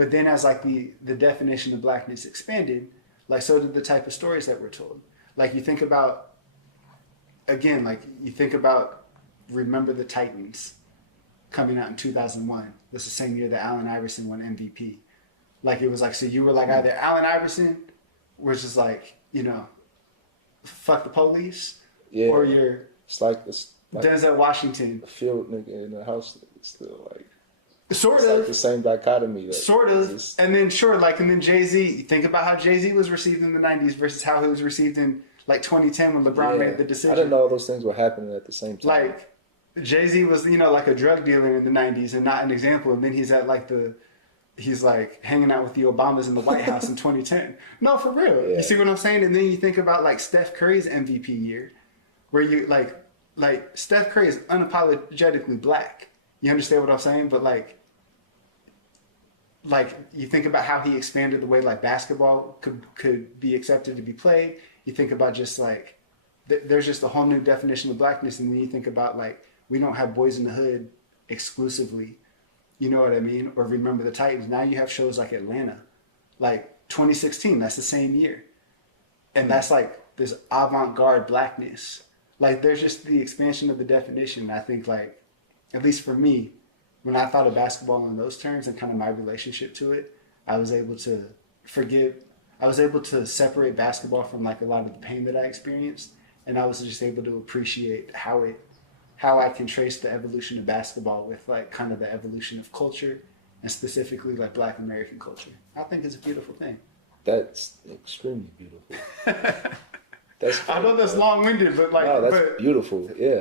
But then as like the definition of blackness expanded, like so did the type of stories that were told. Like you think about, again, like you think about Remember the Titans coming out in 2001. That's the same year that Allen Iverson won MVP. Like it was like, so you were like either Allen Iverson, which is like, you know, fuck the police, or you're it's like Denzel Washington. A field nigga in the house nigga still like. Sort it's of. Like the same dichotomy. Like, sort of. And then sure, like, and then Jay-Z, think about how Jay-Z was received in the 90s versus how he was received in like 2010 when LeBron made the decision. I didn't know all those things were happening at the same time. Like, Jay-Z was, you know, like a drug dealer in the 90s and not an example. And then he's at like he's like hanging out with the Obamas in the White House in 2010. No, for real. Yeah. You see what I'm saying? And then you think about like Steph Curry's MVP year, where you like Steph Curry is unapologetically black. You understand what I'm saying? But like you think about how he expanded the way like basketball could be accepted to be played. You think about just like there's just a whole new definition of blackness, and then you think about like we don't have Boys in the Hood exclusively, you know what I mean? Or Remember the Titans. Now you have shows like Atlanta, like 2016. That's the same year, and that's like this avant-garde blackness. Like there's just the expansion of the definition. I think like, at least for me, when I thought of basketball in those terms and kind of my relationship to it, I was able to separate basketball from like a lot of the pain that I experienced. And I was just able to appreciate how I can trace the evolution of basketball with like kind of the evolution of culture and specifically like Black American culture. I think it's a beautiful thing. That's extremely beautiful. I know that's long-winded, but like, no, that's beautiful. Yeah.